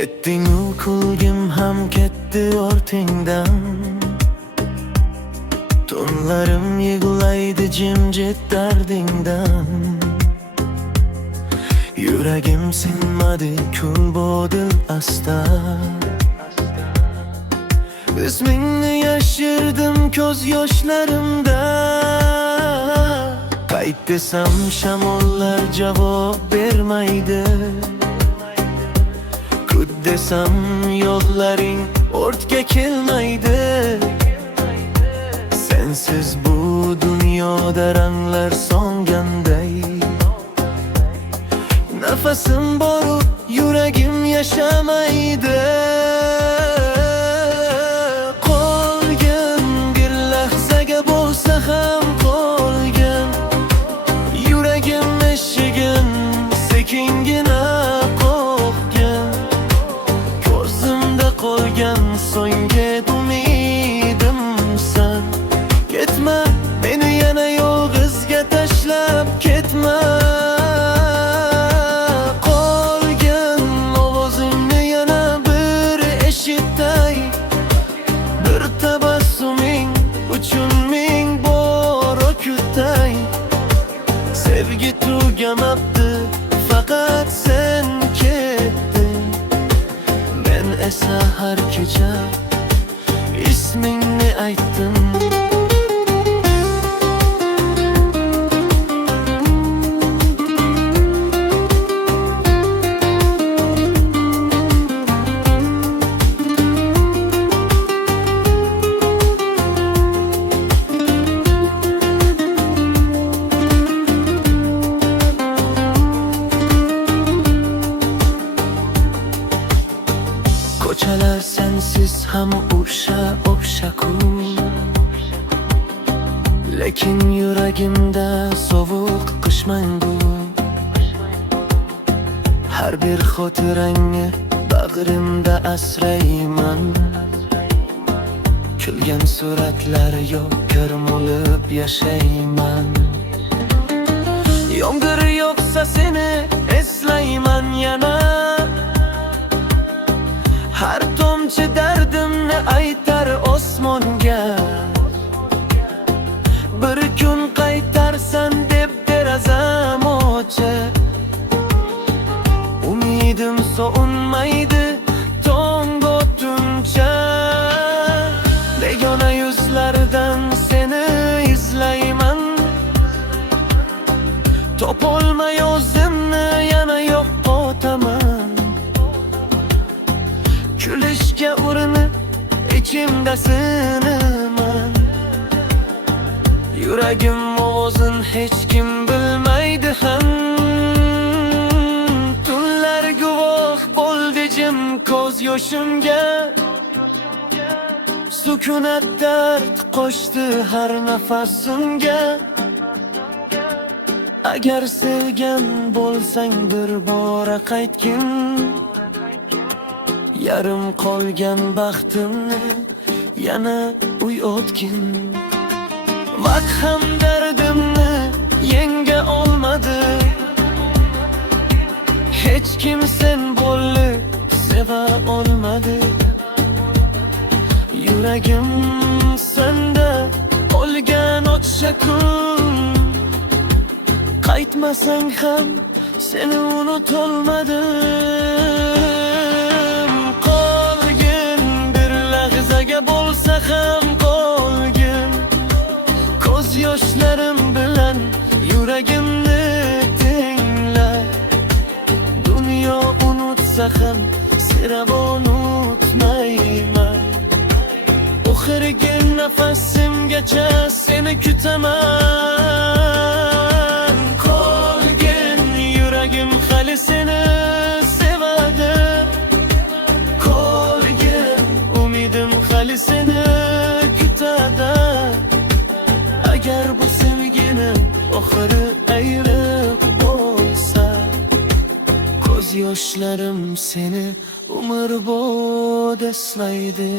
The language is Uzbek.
Ketding-u kulgim ham ketdi ortingdan. Tunlarim yig'laydi jimjit dardingdan. Yuragim sinmadi kul bo'ldi asta. Ismingni yashirdim ko'z yoshlarimda. Qayt desam shamollar javob bermaydi. Kut desam yo'llaring ortga kelmaydi. Sensiz bu dunyoda ranglar so'nganday. Nafasim boru yuragim yashamaydi. Qolgin bir lahzaga bo'lsa ham qolgin. Yuragim eshigin sekingina qo'rqgin. Ko'zimda qolgan so'nggi umidimsan. Ketma meni yana yolg'izga tashlab ketma. Sevgi tugamabdi, faqat sen ketding. Men esa har kecha ismingni aytdim. Ko'chalar sensiz ham o'sha-ku. Lekin yuragimda sovuq qish mangu. Har bir xotirangni bag'rimda asrayman. Kulgan suratlar yo'q, ko'rmolib yashayman. Yomg'ir yog'sa seni eslayman yana. Har tomchi dardimni aytar osmonga. Bir kun qaytarsan deb derazam ochib. Umidim so'nmaydi tong o'tuncha. Begona yuzlardan seni izlayman. Topolmay o'zimni yana yo'qotaman. Kulishga urinib ichimda sinaman. Yuragim ovozin hech kim bilmaydi ham. Tunlar guvoh bo'ldi jim ko'z yoshimga. Sukunat dard qo'shdi har nafasimga. Agar sevgan bo'lsang bir bora qaytgin. Yarım qolgan baxtimni yana uyotgin. Vaqt ham dardimni yenga olmadi. Hech kim sen bo'lib seva olmadi. Yuragim senda olgan o'sha-kun. Qaytmasang ham seni unutolmadim. Bo'lsa ham qolgin. Ko'z yoshlarim bilan yuragimni tingla. Dunyo unutsa ham sira unutmayman. Oxirgi nafasimgacha seni kutaman. Qolgin yuragim hali seni sevadi. Hali seni kutadi. Agar bu sevgini oxiri ayriliq bo'lsa, ko'z yoshlarim seni umrbod eslaydi.